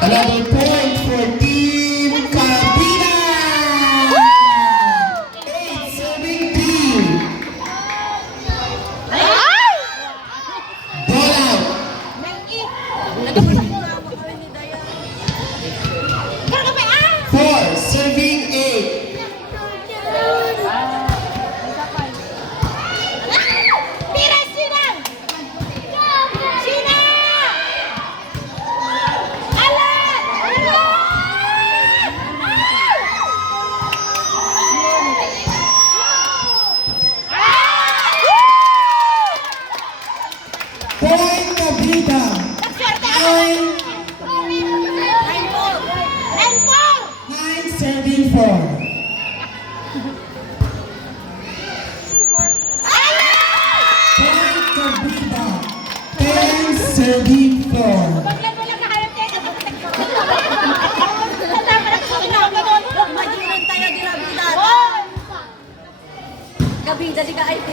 Another point for Team Cabina! 8 serving team. Ball out. 4 serving 8. Point Cabina. 9 serving 4. Point Cabina. 10 serving 4. Gabing jadi ka IT.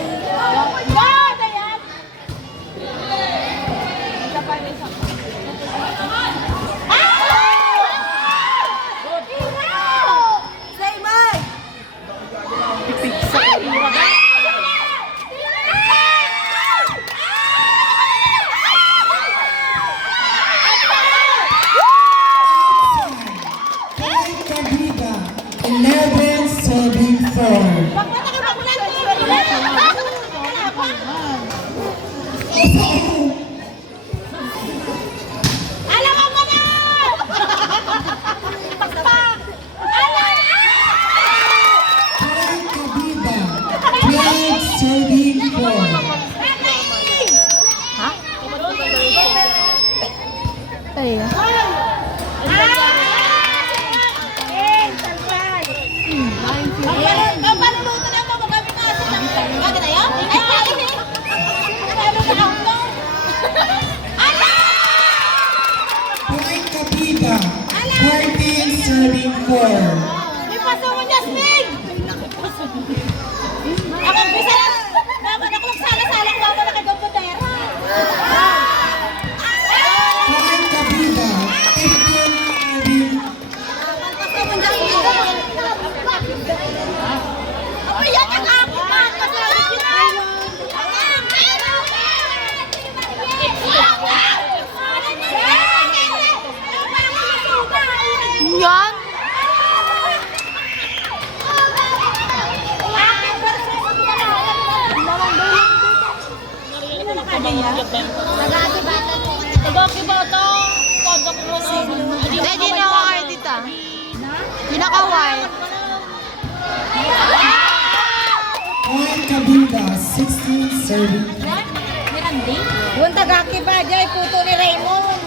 Point Cabina. 11 serving 4. Point Cabina. 14 serving 4. Point Cabina. 15 serving 'Yan. Hindi na ako kayo dito. Hindi na ka white. Point Cabina. 16 serving 3. Yung tagaki ba, Jay, puto ni Raymond.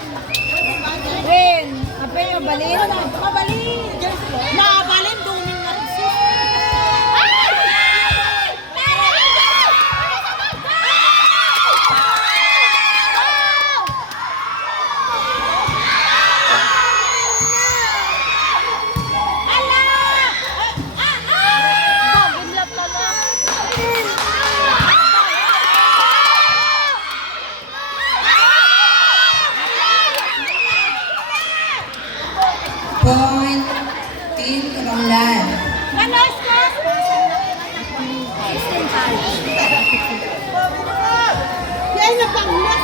Win, apa yung balin? Mabalin. Nakabalin, duming na rin siya. Point Team Kabanglan. Yan na pang mas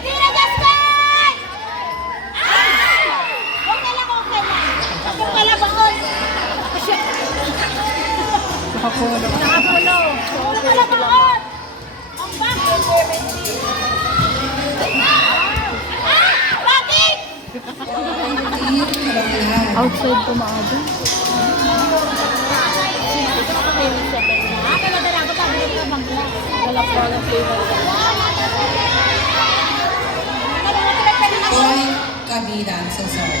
Tira Gaspar! Okay lang, okay lang. Ako pala baon. Nakapulo. Ako pala baon. Ang bakit? Bakit? Team Kabanglan. Outside ko maaga. Point Cabina. I'm so sorry.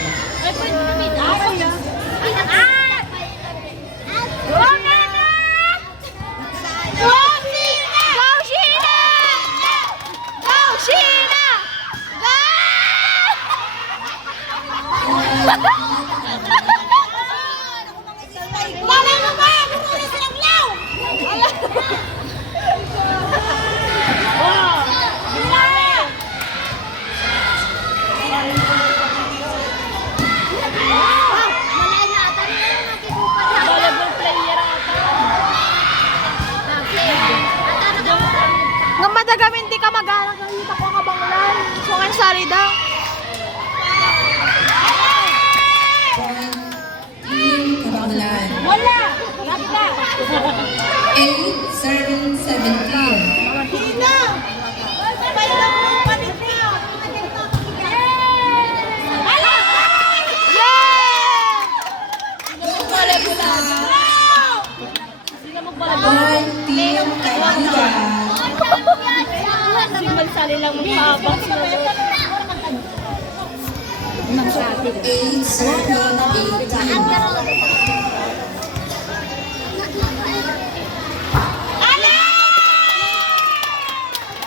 Nga madagam hindi ka mag-anak nakita ko nga banglan. So nga sari daw. Point Team Kabanglan. Wala! Lapta! 8 serving 17. Sino? Sabay lang mo panig niyo! Ala! Yeah! Point Team Kabida. Simal-sali lang magpapang sinunod. 8 serving 18.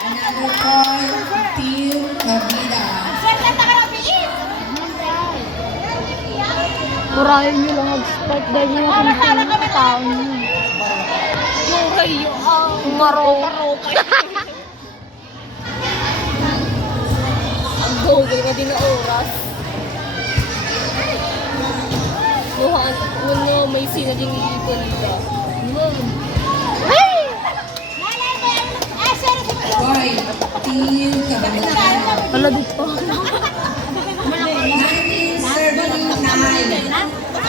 Another point Team Kabida. Murahin nyo lang mag-start dahil nyo nakita ng tao nyo. Yung kayo, Marok. ang google ka din na oras. Ano, may sina din ipon dito. Point Team Kabanglan. Wala dito. 19 serving 9.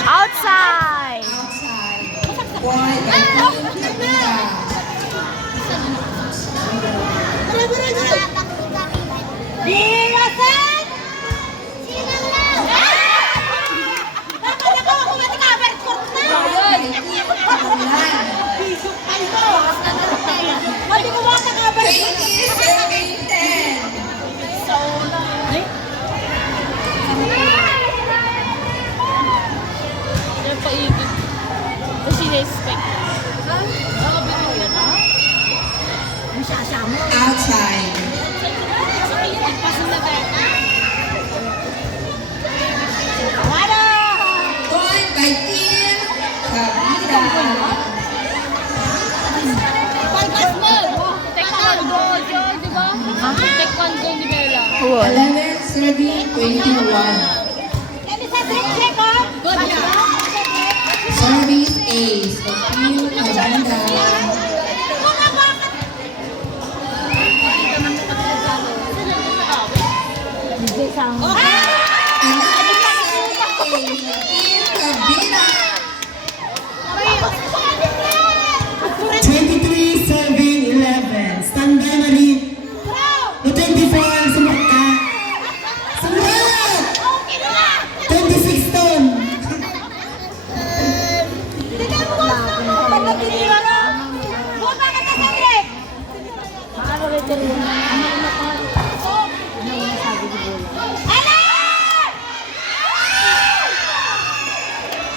Outside! Outside. Point by Team Kabida. Birasan! Sinang lang! Dapat ako mati-cover court na! Point by Team Kabanglan. Mati ko mati-cover 20 serving 10. Yan paigid. Kasi na-expect. Outside. Point by Team Kabida. Taekwondo ni Bella. 11 serving 21. Service ace for Team Kabida. Another service ace for Team Kabida. 23 serving 11. Standby na rin. No 24 sumak ka. Sumak! 26 ton.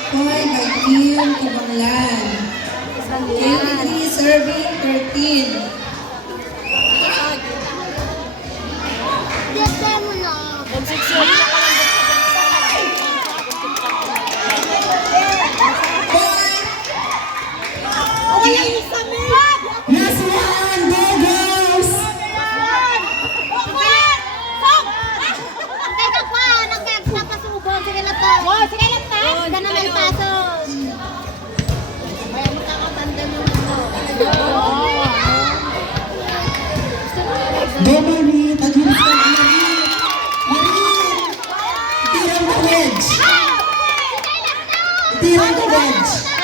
Point by Team Kabanglan. 23 serving 13. Point Last one. Go girls. Go Marie. Tagilis ka na Marie. Marie. Itirang the wedge. Itirang the wedge.